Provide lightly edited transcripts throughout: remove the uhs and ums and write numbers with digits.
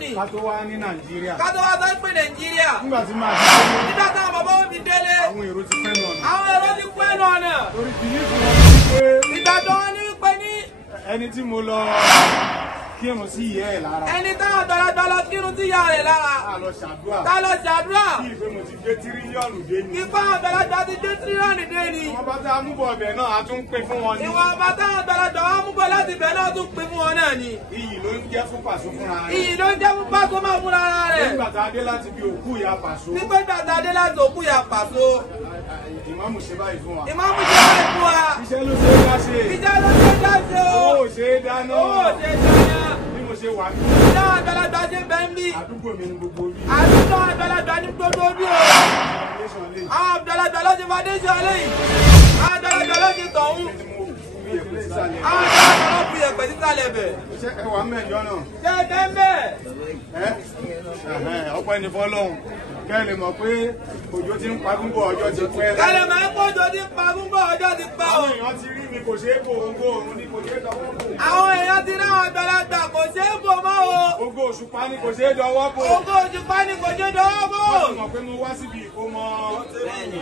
ni. Ká tó wá ní Nàìjíríà. Ká tó wá sọ pé Nàìjíríà. Nígbà tí máa ti délé. Nígbà táwọn bàbá wọn fi délé. Àwọn èrò ti pẹ́ lọ́nà. Àwọn èrò ti pẹ́ lọ́nà. Torí bìlífù wọn ní pé. Ìgbàgbọ́ wọn ní pé ní. Ẹni tí mo lọ kírun sí ìyá ẹ̀ lára. Ẹni táwọn àgbàlagbà lọ kírun sí ìyá rẹ̀ lára. Tá lọ ṣàdúrà. Tá lọ ṣàdúrà. Kí ìpè mo ti gbé tírílíọ̀nù dé ni. Ìpá àgbàlagbà ti dé tírílíọ̀nù dé ni. Wọ́n bá tá a mú bọ̀ ọbẹ̀ náà a tún pín fún wọn ni. Ìwọ̀n bá táwọn àgbàlagbà wá mú bọ̀ láti ibẹ̀ náà tún pín fún wọn náà ni. Iyì ló ń jẹ́ fún Pàṣọ fúnra rẹ̀. Iyì ló ń jẹ́ fún Pàṣọ máa fúnra rẹ̀. Nígbà tá a dé láti bí òkú ìyá Pàṣọ. Nígbà tá a dé láti òkú ìyá Pàṣọ. Ìmáàmù ṣe báyìí fún wa. Ìmáàmù ṣe báyìí fún wa. Iṣẹ́ ló ṣe é dá ṣe. Iṣẹ́ ló ṣe é dá ṣe o. Owó ò ṣe é dáná. Owó ò ṣe é dáná. Bí mo ṣe wà ní. Ìyá àgbàlagbà ṣe bẹ́ẹ̀ ń bí. Àdúgbò mi ni gbogbo orí. Àdúgbò àgbàlagbà ní gbogbo orí o. Àwọn àgbàlagbà ló ṣe foundation lẹ́yìn. Àwọn àgbàlagbà ló ṣe tọ̀hún. Àwọn àgbàlagbà ló fi ẹ̀pẹ̀ sísàlẹ̀ bẹ̀. Ṣé ẹ wà mẹ́jọ náà? Ṣé ẹ bẹ́ẹ̀ bẹ́ẹ̀? Ọpẹ́ ni fọ́lọ́hun. Kẹ́ ẹ lè mọ̀ pé òjò ti ń pagún bọ̀ ọjọ́ ti pẹ́. Kẹ́lẹ̀ máa ń kójọ ní pagún bọ̀ ọjọ́ ti pẹ́ o. Àwọn èèyàn ti rí mi kò ṣeé bò ògo òrùn ni kò ṣeé dọwọ́ bò. Àwọn èèyàn ti ráwọn àgbàlagbà kò ṣe é bò mọ́ o. Ògo òṣùpá ni kò ṣeé dọwọ́ bò. Ògo òṣùpá ni kò ṣe dọwọ́ bò. Wọ́n ti mọ̀ pé mo wá síbi ìkómọ.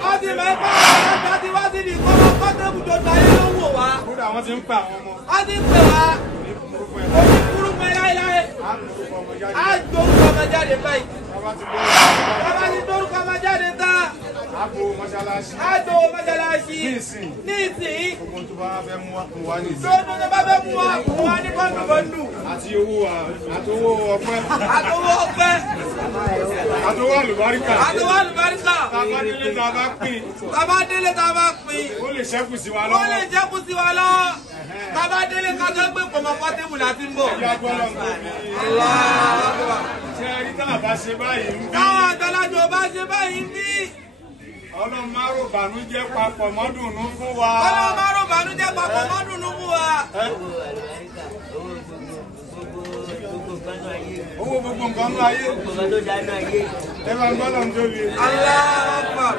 Wọ́n ti mẹ́fà àgbàlagbà ti wá síbi ìkọ́mọ kọ́tẹ́bù tó tayé ló wò wá. Kódà wọ́n ti ń pa àwọn ọmọ. Wọ́n ti pè wá. Ó ti kúrú pẹ́ láéláé. Á gbórúkọ ọmọ jáde báyìí. Bàbá ti gbórúkọ ọmọ jáde tán. Àpò mọ́ṣáláṣí. Àjò mọ́ṣáláṣí. Ní ìsìn. Gbogbo tó bá fẹ́ mú wá ní ìsìn. Tó bá fẹ́ mú wa ní bọ́ndù. Àti owó ọpẹ́. Àtowó ọpẹ́. Àtowó àlùbáríkà. Àtowó àlùbáríkà. Tàbá délé tá a bá pín. Tàbá délé tá a bá pín. Ó lè ṣẹ́kù sí wa Ó lọ́wọ́. lè jẹ́kù sí wa lọ́wọ́. Tàbá délé ká tó gbé pọ̀mọ́ pọ́tébù láti ń bọ̀. Ìyá gbọ́dọ̀ ń tóbi. Ṣé ẹ rí tá a bá ṣe báyìí ń bí? Táwọn àgbàlagbà bá ṣe báyìí ń bí. Ọlọ́run má rò bànújẹ́ papọ̀ mọ́dùnú fún wa. Ọlọ́run má rò bànújẹ́ papọ̀ mọ́dùnú fún wa. Owó gbogbo nǹkan ní ayé. Ẹ máa ń gbọ́dọ̀ ń tóbi. Allahu Akbar.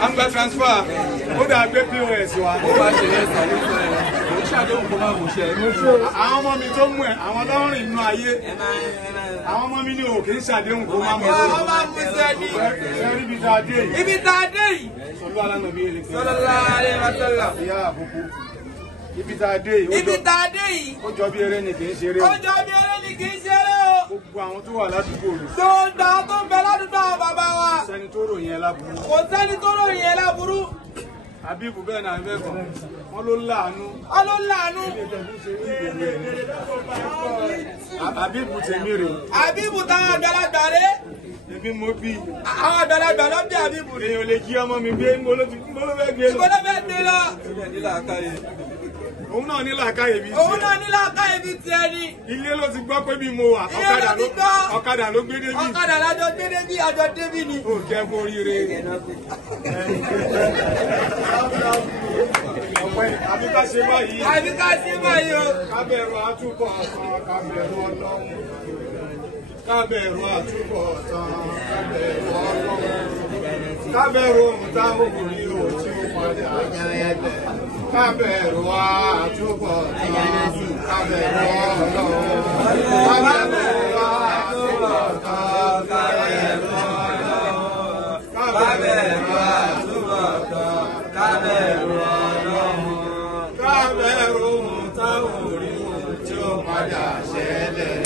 À ń gba transfer. Ó dà gbé POS wa. Ó bá ṣe lẹ́sà ní sọ ẹ̀. Ó ṣàdéhùn kó má mú ṣe. Àwọn ọmọ mi tó mú ẹ̀, àwọn lọ́rùn inú ayé. Àwọn ọmọ mi ní òkè ń ṣàdéhùn kó má mú ṣe. Wọ́n máa mú sẹ́ni. Ẹ rí ibi tá a dé yìí. Ibi tá a dé yìí. Sọlú alánà bí èlé. Sallallahu alaihi wasallam. Ìyá àbùkù. Ibi tá a dé yìí. Ibi tá a dé yìí. Ó jọ bí eré ni kì í ṣeré. Ó jọ bí eré ni kì í ṣeré o. Gbogbo àwọn tó wà ládùúgbò rẹ̀. Gbogbo àwọn tó ń bẹ ládùúgbò àwọn bàbá wa. Sẹ́ni tó ròyìn ẹ láburú. Kò sẹ́ni tó ròyìn ẹ láburú. Àbíbù bẹ́ẹ̀ náà bẹ́ẹ̀ kọ́. Wọ́n ló láàánú. Wọ́n ló láàánú. Àbíbù tèmi rè. Àbíbù táwọn àgbàlagbà rẹ̀. Èmi mo bí. Àwọn àgbàlagbà ló bí Àbíbù rẹ̀. Èèyàn lè jí ọmọ mi gbé mo ló fẹ́ gbé lọ. Ìgbọ́dọ̀ fẹ́ gbé lọ. Òun náà ní làákàyè bí. Òun náà ní làákàyè bí tiẹ̀ ni. Ilé ló ti gbọ́ pé bí mo wà. Ilé ló ti gbọ́. Ọ̀kadà ló gbé débí. Ọ̀kadà lájọ gbé débí àjọ débí ni. Ó jẹ́ kó ríire. Ọ̀pẹ àbí ká ṣe báyìí. Àbí ká ṣe báyìí o. Kábẹ̀rù àtúbọ̀ ọ̀sán, kábẹ̀rù Ọlọ́run. Kábẹ̀rù àtúbọ̀ ọ̀sán, kábẹ̀rù Ọlọ́run. Kábẹ̀rù ohun táwọn kò rí o tí ó padà ṣẹlẹ̀. Kábẹ̀rù àtúbọ̀ ọ̀sán, kábẹ̀rù Ọlọ́run. Kábẹ̀rù àtúbọ̀ ọ̀sán, kábẹ̀rù Ọlọ́run. Kábẹ̀rù àtúbọ̀ ọ̀sán, kábẹ̀rù Ọlọ́run. Kábẹ̀rù ohun táwọn kò rí o tí ó padà ṣẹlẹ̀.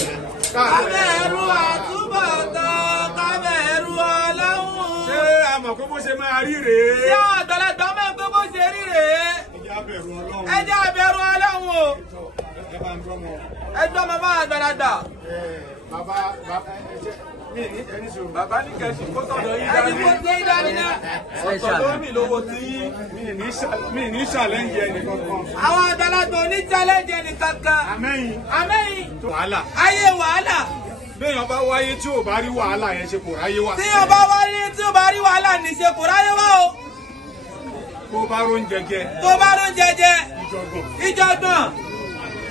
Kábẹ̀rù àtúbọ̀tán, kábẹ̀rù Ọlọ́run. Ṣé a mọ̀ pé bó ṣe máa rí rèé? Ṣé àgbàlagbà mọ̀ pé bó ṣe rí rèé? Ẹjẹ́ abẹ̀rù Ọlọ́run. Ẹ jẹ́ abẹ̀rù Ọlọ́run o. Ẹ bá ń gbọ́ mọ́. Ẹ jọ́ mọ bá àgbàlagbà. Bàbá mi ní ẹni sùn. Bàbá ní kẹ́sì kó sọ̀dọ̀ yín Ẹ ti kó sí ìdání náà. Ọ̀tọ̀ ló mì lówó tí yín. Mi ní ṣàlẹ́ǹjì ẹnì kankan. Àwọn àgbàlagbà ò ní challenge ẹnì kankan. Àmẹ́yìn. Àmẹ́yìn. Wàhálà. Ayé wàhálà. Béèyàn bá wáyé tí ò bá rí wàhálà yẹn ṣe kò ráyé wá. Tí o bá wáyé tí o bá rí wàhálà níṣe kò ráyé wá o. Tó bá róúnjẹ jẹ. Tó bá róúnjẹ jẹ. Ìjọ̀gbọ̀n. Ìjọ̀gbọ̀n.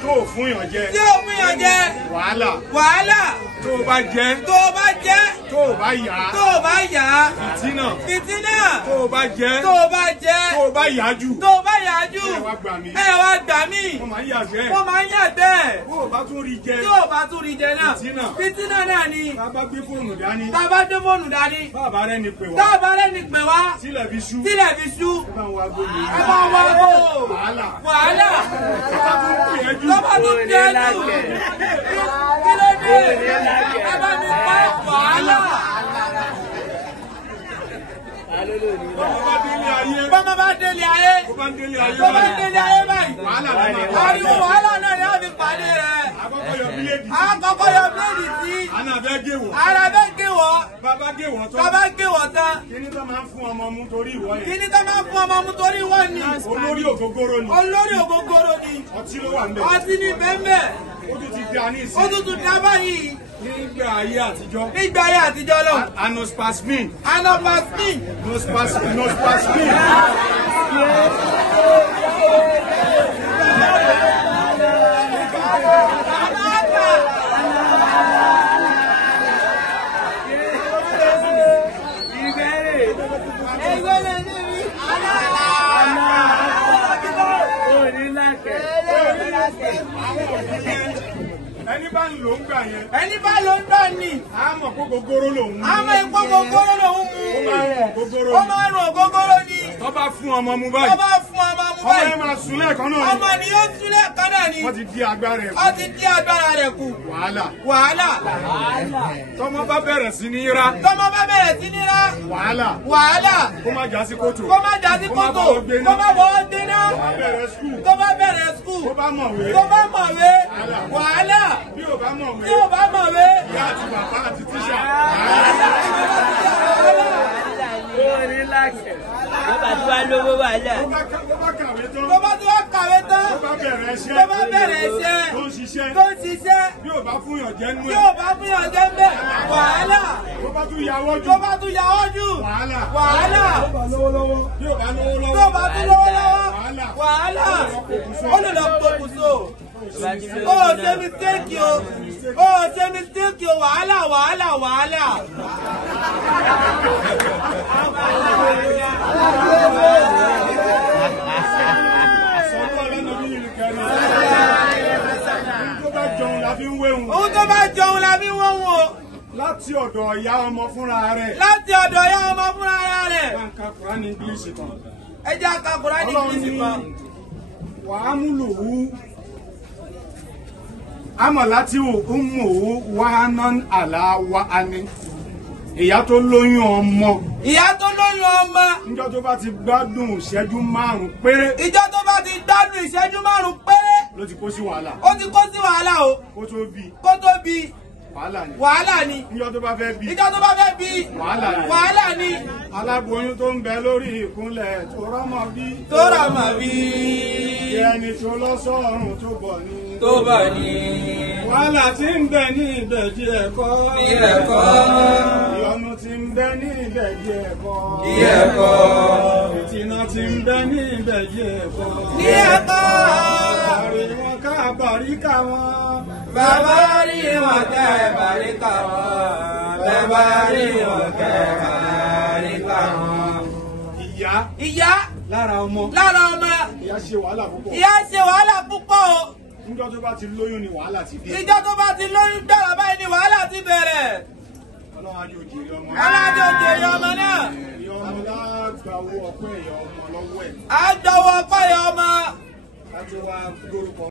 Tó ò fún yàn jẹ. Tí o fún yàn jẹ. Wàhálà. Wàhálà. Tó o bá jẹ. Tó o bá jẹ. Tó o bá yà á. Tó o bá yà á. Fìtínà. Fìtínà. Tó o bá jẹ. Tó o bá jẹ. Tó o bá yà jù. Tó o bá yà jù. Ẹ wá gbà mí. Ẹ wá gbà mí. Wọ́n máa ń yàgbẹ́. Wọ́n máa ń yàgbẹ́. Bó o bá tún rí jẹ. tí ò bá tún rí jẹ náà. fìtínà náà ni. tá a bá gbé fóònù dání. tá a bá gbé fóònù dání. bàbá rẹ ni pè wá. bàbá rẹ ni pè wá. sílẹ̀ fi ṣú. sílẹ̀ fi ṣú. ẹ bá ń wá gbóni. ẹ bá ń wá gbó. wàhálà. tọ́ba tún pè é jù. kí ló dé. ẹ bá mi pa wàhálà. Bọ́mọ bá délé ayé. Bọ́mọ bá délé ayé báyìí. Ariwo wàhálà náà ni a fi pàdé rẹ̀. Àkọ́kọ́ yọ bíléèdì sí. Ara bẹ́ gé wọ́. Bàbá gé wọ́ tán. Kíní tó máa ń fún ọmọ mú torí ìwọ yẹn. Kíní tó máa ń fún ọmọ mú torí ìwọ ni. Olórí ògógóró ni. Olórí ògógóró ni. Ọtí ló wà ń bẹ̀. Ọtí ní bẹ́ẹ̀. Ó tún ti dá ní ìsìn. Ó tún dá báyìí. Nígbà ayé àtijọ́. Nígbà ayé àtijọ́ lọ. Anospasmin. Anospasmin. Nospasmin. Ẹni bá ń lò ń gbà yẹn. Ẹni bá lò ń gbà ní. A mọ̀ kó gogoro lòun mú. A mọ̀ ipò gogoro lòun mú. Ó máa ń rùn gogoro. Ó máa ń rùn gogoro ni. Tó bá fún ọmọ mu báyìí. Tó bá fún ọmọ mu báyìí. Ọmọ yẹn máa sùn lẹ́ẹ̀kan náà ni. Ọmọ ni yóò sùn lẹ́ẹ̀kan náà ni. Wọ́n ti di agbára rẹ̀ kù. Wọ́n ti di agbára rẹ̀ kù. Wàhálà. Wàhálà. Tọ́mọ bá bẹ̀rẹ̀ sí ní rá. Tọ́mọ bá bẹ̀rẹ̀ sí ní rá. Wàhálà. Wàhálà. Kó má já sí kòtò. Kó má já sí kòtò. Kó má bọ́ ọ́ dénà. Tó bá bẹ̀rẹ̀ skul. Tó bá bẹ̀rẹ̀ skul. Tó bá mọ̀wé. Tó bá mọ̀wé. Wàhálà. Bí ò bá mọ̀wé. Tí ò bá mọ̀wé. Ìyá àti bàbá àti tíṣà. Bàbá tí wàá lówó wàhálà. Tó bá kàwé tán. Tó bá tí wàá kàwé tán. Tó bá bẹ̀rẹ̀ iṣẹ́. Tó bá bẹ̀rẹ̀ iṣẹ́. Tó ń ṣiṣẹ́. Tó ń ṣiṣẹ́. Bí ò bá fún yàn jẹ́ nú ẹ̀. Tí ò bá fún yàn jẹ́ mbẹ́. Wàhálà. Tó bá tún yàwó jù. Tó bá tún yàwó jù. Wàhálà. Wàhálà. Bí ò bá lówó lọ́wọ́. Tó bá tún lówó lọ́wọ́. Wàhálà. Ó lè lọ pokùnso. Ó ṣe mistake o. Ó ṣe mistake o. Wàhálà wàhálà wàhálà. Ohun tó bá jọun la fi ń wéhun o. Láti ọ̀dọ̀ ìyá ọmọ fúnra rẹ̀. Láti ọ̀dọ̀ ìyá ọmọ fúnra rẹ̀. Báńkà Kùránì English kan. Ẹ jẹ́ ká Kùránì English kan. Wàá múlò wú. Àmọ̀ láti mú wàhánán àlá wa ni. Ìyá tó lóyún ọmọ. Ìyá tó lóyún ọmọ. Níjọ́ tó bá ti gbádùn ìṣẹ́jú 5 péré. Ìjọ́ tó bá ti gbádùn ìṣẹ́jú 5 péré. Ló ti kó sí wàhálà. Ó ti kó sí wàhálà o. Kó tó bí. Kó tó bí. Wàhálà ni. Wàhálà ni. Níjọ́ tó bá fẹ́ bí. Ìjọ́ tó bá fẹ́ bí. Wàhálà ni. Wàhálà ni. Aláboyún tó ń bẹ lórí ìkúnlẹ̀ tó rọ́mọ bí. Tó rọ́mọ bí. Ẹni tó lọ sọ́run tó bọ̀ ni. Tó bọ̀ ni. Wàhálà tí ń bẹ ní ìbẹ̀jì ẹ̀kọ́. Ní ẹ̀kọ́. Ìyọnu tí ń bẹ ní ìbẹ̀jì ẹ̀kọ́. Ní ẹ̀kọ́. Ìtìná tí ń bẹ ní ìbẹ̀jì ẹ̀kọ́. Ní ẹ̀kọ́. Bàrí wọn ká bàríkà wọn. Bàbá rí wọn kẹ́ bàríkà wọn. Bàbá rí wọn kẹ́ bàríkà wọn. Ìyá. Ìyá. Lára ọmọ. Lára ọmọ. Ìyá ṣe wàhálà púpọ̀. Ìyá ṣe wàhálà púpọ̀ o. Níjọ́ tó bá ti lóyún ni wàhálà ti dé. Ìjọ́ tó bá ti lóyún gbàrà báyìí ni wàhálà ti bẹ̀rẹ̀. Ọlọ́run ajé òjèrè ọmọ. Alájọ òjèrè ọmọ náà. Ìyá ọmọ lágbà owó ọpẹ́ ìyá ọmọ lọ́wọ́ ẹ̀. Àjọwọ́ ọpẹ́ ìyá ọmọ. Láti wá lórúkọ.